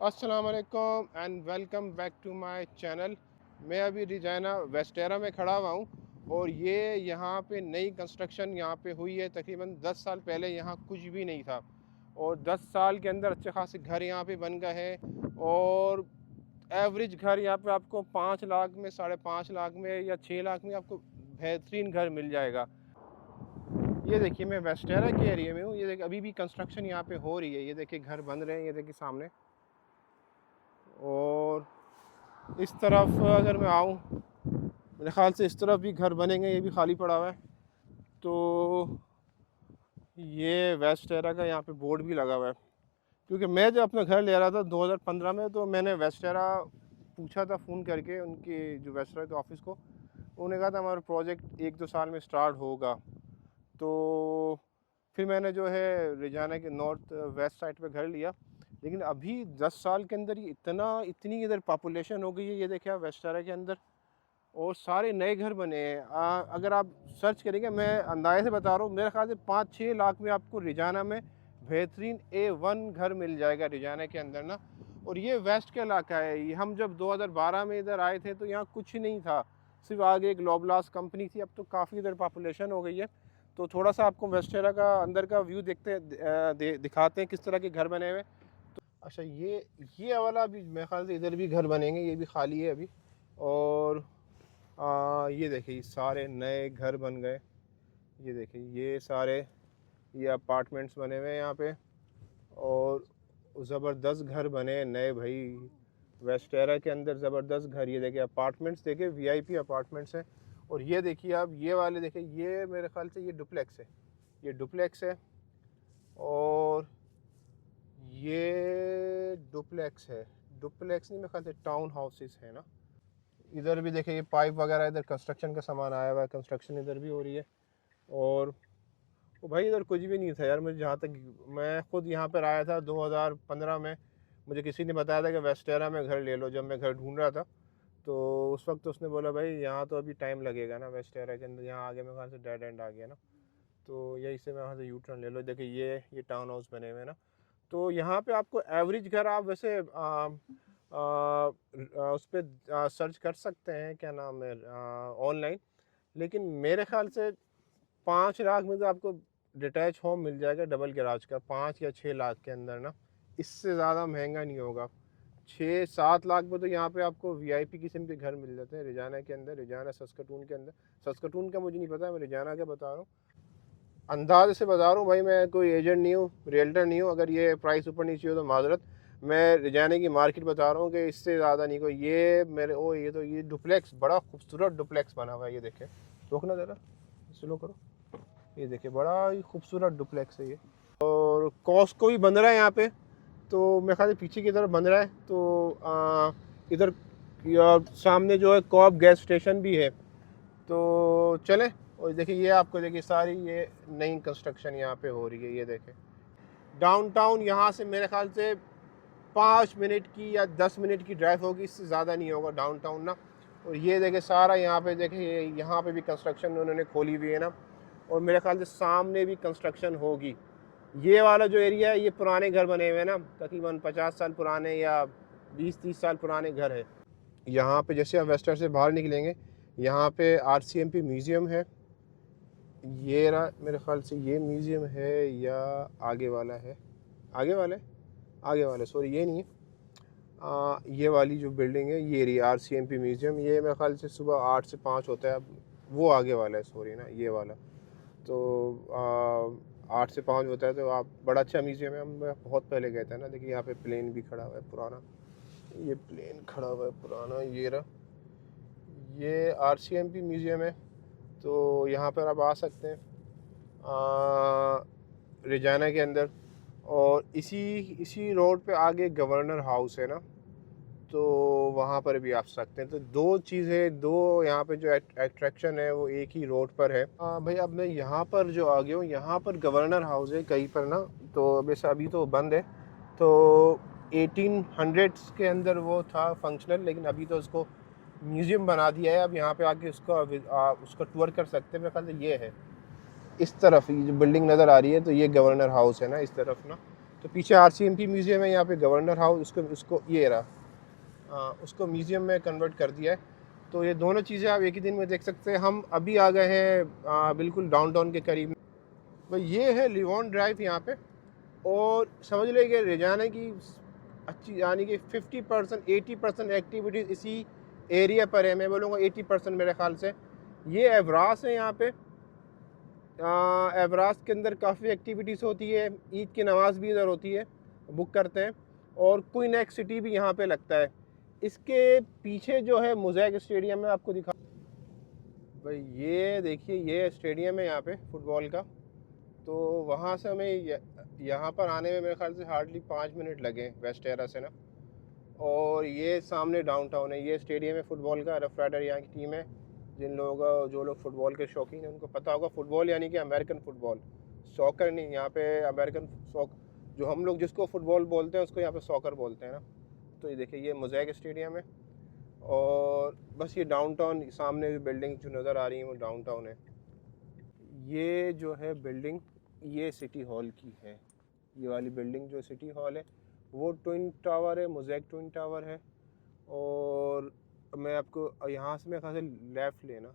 अस्सलाम वालेकुम and welcome back to my channel. मैं अभी रिजाना वेस्टेरा में खड़ा हुआ हूँ और ये यहाँ पे नई कंस्ट्रक्शन यहाँ पे हुई है। तकरीबन 10 साल पहले यहाँ कुछ भी नहीं था और 10 साल के अंदर अच्छे खासे घर यहाँ पे बन गए हैं और एवरेज घर यहाँ पे आपको 5 लाख में, 5.5 लाख में या 6 लाख में आपको बेहतरीन घर मिल जाएगा। ये देखिए मैं वेस्टेरा के एरिया में हूँ। ये देखिए अभी भी कंस्ट्रक्शन यहाँ पे हो रही है। ये देखिए घर बन रहे हैं, ये देखिए सामने। और इस तरफ अगर मैं आऊँ, मेरे ख़्याल से इस तरफ भी घर बनेंगे, ये भी खाली पड़ा हुआ है। तो ये वेस्टेरा का यहाँ पे बोर्ड भी लगा हुआ है, क्योंकि मैं जब अपना घर ले रहा था 2015 में, तो मैंने वेस्टेरा पूछा था फ़ोन करके उनकी जो वेस्टेरा के ऑफ़िस को। उन्होंने कहा था हमारा प्रोजेक्ट 1-2 साल में स्टार्ट होगा। तो फिर मैंने जो है रिजाना के नॉर्थ वेस्ट साइड पे घर लिया। लेकिन अभी 10 साल के अंदर ये इतनी इधर पॉपुलेशन हो गई है। ये देखिए आप वेस्टारा के अंदर और सारे नए घर बने हैं। अगर आप सर्च करेंगे, मैं अंदाजे से बता रहा हूँ, मेरे ख्याल से 5-6 लाख में आपको रिजाना में बेहतरीन A1 घर मिल जाएगा रिजाना के अंदर ना। और ये वेस्ट का इलाका है। ये हम जब 2012 में इधर आए थे तो यहाँ कुछ नहीं था, सिर्फ आगे एक लॉबलास कंपनी थी। अब तो काफ़ी इधर पॉपुलेशन हो गई है। तो थोड़ा सा आपको वेस्टेरा का अंदर का व्यू दिखाते हैं किस तरह के घर बने हुए। अच्छा, ये वाला भी मेरे ख्याल से इधर भी घर बनेंगे, ये भी खाली है अभी। और ये देखिए ये सारे नए घर बन गए। ये देखिए ये सारे ये अपार्टमेंट्स बने हुए हैं यहाँ पे और ज़बरदस्त घर बने हैं नए भाई। वेस्टेरा के अंदर ज़बरदस्त घर, ये देखिए अपार्टमेंट्स, देखिए वीआईपी अपार्टमेंट्स हैं। और ये देखिए आप ये वाले देखिए, ये मेरे ख्याल से ये डुप्लेक्स है, ये डुप्लेक्स है। और ये डुप्लेक्स है, डुप्लेक्स नहीं, मेरे ख्याल से टाउन हाउसेस है ना। इधर भी देखिए ये पाइप वगैरह, इधर कंस्ट्रक्शन का सामान आया हुआ है, कंस्ट्रक्शन इधर भी हो रही है। और वो भाई इधर कुछ भी नहीं था यार। मुझे जहाँ तक, मैं खुद यहाँ पर आया था 2015 में, मुझे किसी ने बताया था कि वेस्टेरा में घर ले लो, जब मैं घर ढूंढ रहा था। तो उस वक्त उसने बोला भाई यहाँ तो अभी टाइम लगेगा ना वेस्टेरा के अंदर, यहाँ आगे मेरे ख्याल से डेड एंड आ गया ना। तो यही से मैं वहाँ से यू टर्न ले लो। देखिए ये टाउन हाउस बने हुए हैं ना। तो यहाँ पे आपको एवरेज घर, आप वैसे उस पर सर्च कर सकते हैं, क्या नाम है, ऑनलाइन। लेकिन मेरे ख्याल से 5 लाख में तो आपको डिटैच होम मिल जाएगा डबल गैराज का, 5 या 6 लाख के अंदर ना। इससे ज़्यादा महंगा नहीं होगा। 6-7 लाख में तो यहाँ पे आपको वीआईपी किस्म के घर मिल जाते हैं रिजाना के अंदर, रिजाना सस्कटून के अंदर। सस्कटून का मुझे नहीं पता, मैं रिजाना का बता रहा हूँ, अंदाज से बता रहा हूँ भाई। मैं कोई एजेंट नहीं हूँ, रियल्टर नहीं हूँ। अगर ये प्राइस ऊपर नीचे हो तो माजरत। मैं रिजाने की मार्केट बता रहा हूँ कि इससे ज़्यादा नहीं कोई। ये मेरे ओ ये तो ये डुप्लेक्स, बड़ा खूबसूरत डुप्लेक्स बना हुआ है। ये देखें, रोकना ज़रा, स्लो करो। ये देखिए बड़ा ही खूबसूरत डुप्लेक्स है ये। और कॉस्को भी बन रहा है यहाँ पे, तो मेरे ख्याल से पीछे की तरफ बन रहा है। तो इधर सामने जो है कॉब गैस स्टेशन भी है। तो चलें। और देखिए ये आपको देखिए सारी ये नई कंस्ट्रक्शन यहाँ पे हो रही है। ये देखें डाउनटाउन यहाँ से मेरे ख्याल से 5 मिनट की या 10 मिनट की ड्राइव होगी, इससे ज़्यादा नहीं होगा डाउनटाउन ना। और ये देखें सारा यहाँ पे देखिए, यहाँ पे भी कंस्ट्रक्शन उन्होंने खोली हुई है ना। और मेरे ख्याल से सामने भी कंस्ट्रक्शन होगी। ये वाला जो एरिया है, ये पुराने घर बने हुए हैं ना, तकरीबन 50 साल पुराने या 20-30 साल पुराने घर है। यहाँ पे जैसे आप वेस्टर्न से बाहर निकलेंगे, यहाँ पे RCMP म्यूज़ियम है। ये रहा, मेरे ख्याल से ये म्यूज़ियम है या आगे वाला है, आगे वाला है, आगे वाला, सॉरी ये नहीं है। ये वाली जो बिल्डिंग है ये रही RCMP म्यूज़ियम। ये मेरे ख्याल से सुबह 8 से 5 होता है। अब वो आगे वाला है, सॉरी ना, ये वाला। तो 8 से 5 होता है। तो आप, बड़ा अच्छा म्यूज़ियम है। हम बहुत पहले गए थे ना। देखिए यहाँ पे प्लेन भी खड़ा हुआ है पुराना, ये प्लेन खड़ा हुआ है पुराना। ये रहा, ये RCMP म्यूज़ियम है। तो यहाँ पर आप आ सकते हैं रिजाना के अंदर। और इसी रोड पे आगे गवर्नर हाउस है ना, तो वहाँ पर भी आ सकते हैं। तो दो चीज़ें, दो यहाँ पे जो अट्रैक्शन है वो एक ही रोड पर है। भाई अब मैं यहाँ पर जो आ गया हूँ, यहाँ पर गवर्नर हाउस है कहीं पर ना। तो वैसे अभी तो बंद है। तो 1800s के अंदर वो था फंक्शनल, लेकिन अभी तो उसको म्यूज़ियम बना दिया है। अब यहाँ पे आके उसका टूर कर सकते हैं। मेरे ख्याल से ये है, इस तरफ ये जो बिल्डिंग नज़र आ रही है, तो ये गवर्नर हाउस है ना, इस तरफ ना। तो पीछे RCMP म्यूज़ियम है, यहाँ पे गवर्नर हाउस, उसको उसको ये रहा उसको म्यूज़ियम में कन्वर्ट कर दिया है। तो ये दोनों चीज़ें आप एक ही दिन में देख सकते हैं। हम अभी आ गए हैं बिल्कुल डाउनटाउन के करीब। भाई ये है लिवॉन ड्राइव यहाँ पे, और समझ लें कि रिजाना की अच्छी यानी कि 50% 80% एक्टिविटीज़ इसी एरिया पर है। मैं बोलूँगा 80% मेरे ख्याल से। ये एवरास है यहाँ पे। एवरास के अंदर काफ़ी एक्टिविटीज़ होती है, ईद की नमाज़ भी इधर होती है, बुक करते हैं। और क्वीन एक्स सिटी भी यहाँ पे लगता है। इसके पीछे जो है मोज़ेक स्टेडियम है, आपको दिखा भाई। ये देखिए, ये स्टेडियम है यहाँ पे फुटबॉल का। तो वहाँ से हमें यहाँ पर आने में मेरे ख्याल से हार्डली 5 मिनट लगे वेस्ट एरा से ना। और ये सामने डाउनटाउन है, ये स्टेडियम है फुटबॉल का। रफ राइडर यहाँ की टीम है। जो लोग फुटबॉल के शौकीन हैं उनको पता होगा, फुटबॉल यानी कि अमेरिकन फ़ुटबॉल, सॉकर नहीं। यहाँ पे अमेरिकन जो हम लोग जिसको फ़ुटबॉल बोलते हैं उसको यहाँ पे सॉकर बोलते हैं ना। तो ये देखिए, ये मोज़ेक स्टेडियम है। और बस ये डाउनटाउन सामने बिल्डिंग जो नज़र आ रही है वो डाउनटाउन है। ये जो है बिल्डिंग, ये सिटी हॉल की है। ये वाली बिल्डिंग जो सिटी हॉल है वो ट्विन टावर है, मोज़ेक ट्विन टावर है। और मैं आपको यहाँ से मेरे ख्याल से लेफ़्ट लेना,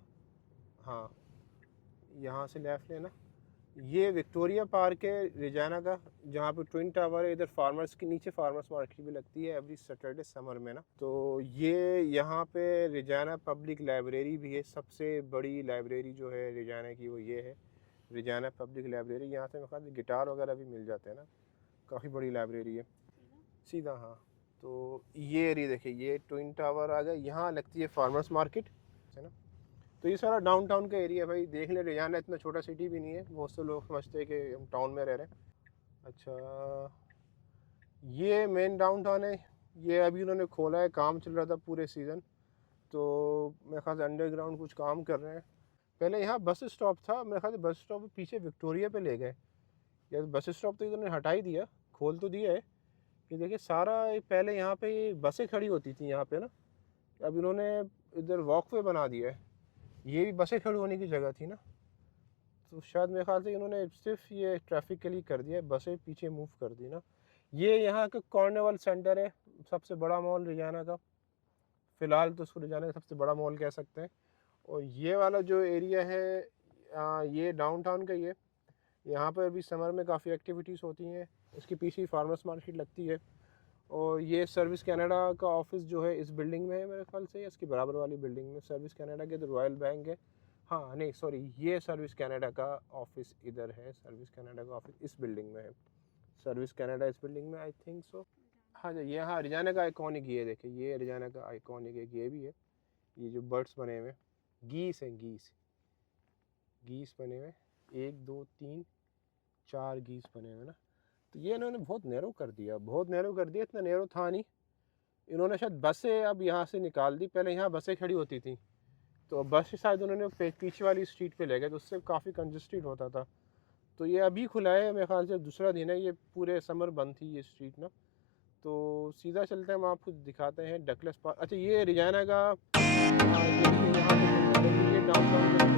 हाँ यहाँ से लेफ़्ट लेना। ये विक्टोरिया पार्क है रिजाना का, जहाँ पे ट्विन टावर है। इधर फार्मर्स के नीचे फार्मर्स मार्केट भी लगती है एवरी सैटरडे समर में ना। तो ये यहाँ पे रिजाना पब्लिक लाइब्रेरी भी है। सबसे बड़ी लाइब्रेरी जो है रिजाना की वो ये है, रिजाना पब्लिक लाइब्रेरी। यहाँ से मेरे ख्याल से गिटार वगैरह भी मिल जाते हैं ना। काफ़ी बड़ी लाइब्रेरी है सीधा, हाँ। तो ये एरिया देखिए, ये ट्विन टावर आ गया, यहाँ लगती है फार्मर्स मार्केट है ना। तो ये सारा डाउनटाउन का एरिया भाई देख ले। रियाना इतना छोटा सिटी भी नहीं है, बहुत से लोग समझते हैं कि हम टाउन में रह रहे हैं। अच्छा, ये मेन डाउनटाउन है। ये अभी उन्होंने खोला है, काम चल रहा था पूरे सीज़न। तो मेरे ख्याल से अंडरग्राउंड कुछ काम कर रहे हैं। पहले यहाँ बस स्टॉप था, मेरे ख्याल से बस स्टॉप पीछे विक्टोरिया पे ले गए, या बस स्टॉप तो इन्होंने हटा ही दिया, खोल तो दिया है। ये देखिए सारा पहले यहाँ पे बसें खड़ी होती थी यहाँ पे ना, अब इन्होंने इधर वॉकवे बना दिया है। ये भी बसें खड़ी होने की जगह थी ना। तो शायद मेरे ख्याल से इन्होंने सिर्फ ये ट्रैफिक के लिए कर दिया है, बसें पीछे मूव कर दी ना। ये यहाँ का कॉर्निवल सेंटर है, सबसे बड़ा मॉल रिजाना का। फ़िलहाल तो उसको रिजाना का सबसे बड़ा मॉल कह सकते हैं। और ये वाला जो एरिया है ये डाउनटाउन का ही है। यहाँ पर भी समर में काफ़ी एक्टिविटीज़ होती हैं। इसके पीछे ही फार्मर्स मार्केट लगती है। और ये सर्विस कनाडा का ऑफिस जो है इस बिल्डिंग में है मेरे ख्याल से, इसकी बराबर वाली बिल्डिंग में सर्विस कनाडा के, तो रॉयल बैंक है। हाँ नहीं सॉरी, ये सर्विस कनाडा का ऑफिस इधर है, सर्विस कनाडा का ऑफिस इस बिल्डिंग में है। सर्विस कनाडा इस बिल्डिंग में, आई थिंक सो। हाँ जी, ये हाँ रिजाना का आइकॉनिक ये देखिए, ये रिजाना का आइकॉनिक एक ये भी है। ये जो बर्ड्स बने हुए गीस हैं, गीस बने हुए, 1 2 3 4 गीस बने हुए ना। तो ये इन्होंने बहुत नैरो कर दिया, बहुत नैरो कर दिया। इतना नैरो था नहीं। इन्होंने शायद बसें अब यहाँ से निकाल दी, पहले यहाँ बसें खड़ी होती थी। तो बस शायद उन्होंने पीछे वाली स्ट्रीट पे ले गए, तो उससे काफ़ी कंजस्टेड होता था। तो ये अभी खुला है, मेरे ख्याल से दूसरा दिन है। ये पूरे समर बंद थी ये स्ट्रीट ना। तो सीधा चलते हैं, हम आपको दिखाते हैं डकलेस पार्क। अच्छा, ये रिजाना का ये डाउनटाउन का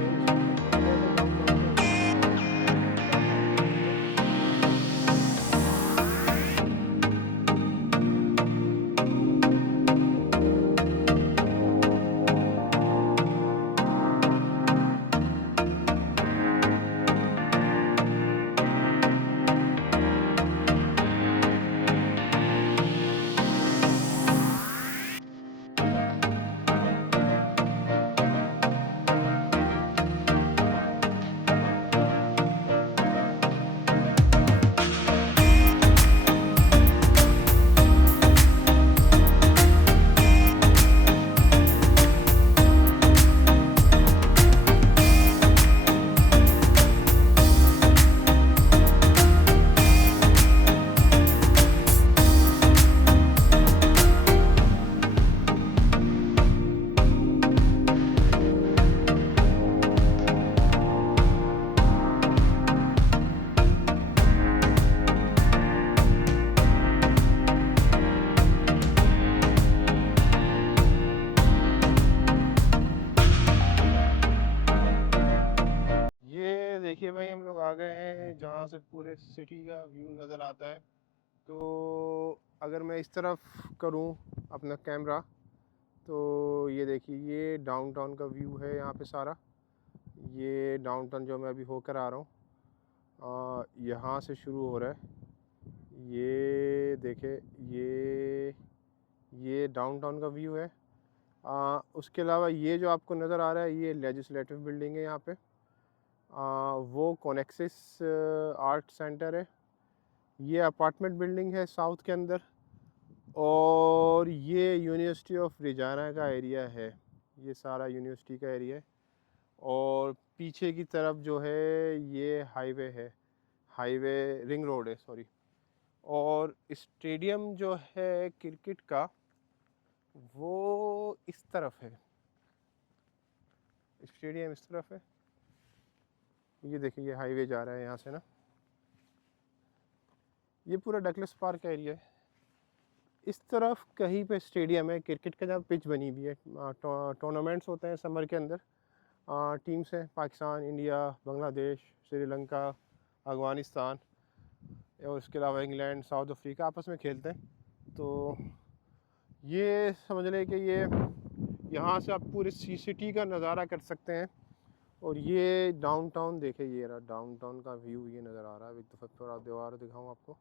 देखिए भाई, हम लोग आ गए हैं जहाँ से पूरे सिटी का व्यू नज़र आता है। तो अगर मैं इस तरफ करूं अपना कैमरा, तो ये देखिए ये डाउनटाउन का व्यू है यहाँ पे सारा। ये डाउनटाउन जो मैं अभी होकर आ रहा हूँ, यहाँ से शुरू हो रहा है। ये देखे, ये डाउनटाउन का व्यू है। उसके अलावा ये जो आपको नज़र आ रहा है ये लेजिस्लेटिव बिल्डिंग है यहाँ पे। वो कॉनेक्सिस आर्ट सेंटर है। ये अपार्टमेंट बिल्डिंग है साउथ के अंदर। और ये यूनिवर्सिटी ऑफ रिजाना का एरिया है। ये सारा यूनिवर्सिटी का एरिया है। और पीछे की तरफ जो है ये हाईवे है, हाईवे रिंग रोड है, सॉरी। और स्टेडियम जो है क्रिकेट का वो इस तरफ है, स्टेडियम इस तरफ है। ये देखिए ये हाईवे जा रहा है यहाँ से ना। ये पूरा डगलस पार्क का एरिया है। इस तरफ कहीं पे स्टेडियम है क्रिकेट का, जहाँ पिच बनी हुई है। टूर्नामेंट्स होते हैं समर के अंदर। टीम्स हैं पाकिस्तान, इंडिया, बांग्लादेश, श्रीलंका, अफ़गानिस्तान और इसके अलावा इंग्लैंड, साउथ अफ्रीका आपस में खेलते हैं। तो ये समझ लें कि ये यहाँ से आप पूरे सिटी का नज़ारा कर सकते हैं। और ये डाउनटाउन देखे, ये रहा डाउनटाउन का व्यू, ये नज़र आ रहा है। एक दफ़ा थोड़ा दीवार दिखाऊँ आपको।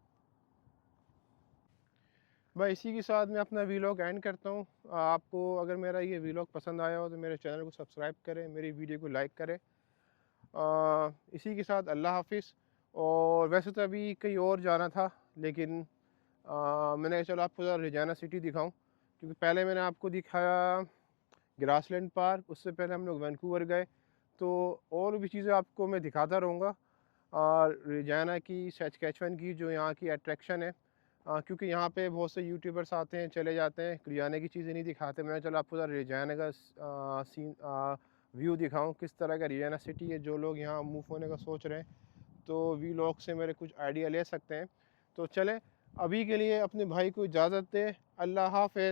मैं इसी के साथ मैं अपना वीलॉग एंड करता हूँ। आपको अगर मेरा ये वीलॉग पसंद आया हो तो मेरे चैनल को सब्सक्राइब करें, मेरी वीडियो को लाइक करें। इसी के साथ अल्लाह हाफिज़। और वैसे तो अभी कहीं और जाना था, लेकिन मैंने कहा चलो आपको ज़रा रिजाना सिटी दिखाऊं, क्योंकि पहले मैंने आपको दिखाया ग्रासलैंड पार्क, उससे पहले हम लोग वैंकूवर गए। तो और भी चीज़ें आपको मैं दिखाता रहूँगा। और रिजाना की, सैस्कैचुअन की जो यहाँ की अट्रैक्शन है, क्योंकि यहाँ पे बहुत से यूट्यूबर्स आते हैं चले जाते हैं, रिजाना की चीज़ें नहीं दिखाते। मैंने चलो आपको ज़रा रिजाना का सीन व्यू दिखाऊं, किस तरह का रिजाना सिटी है। जो लोग यहाँ मूव होने का सोच रहे हैं तो वीलॉग से मेरे कुछ आइडिया ले सकते हैं। तो चलें, अभी के लिए अपने भाई को इजाज़त दें। अल्लाह हाफ़िज़।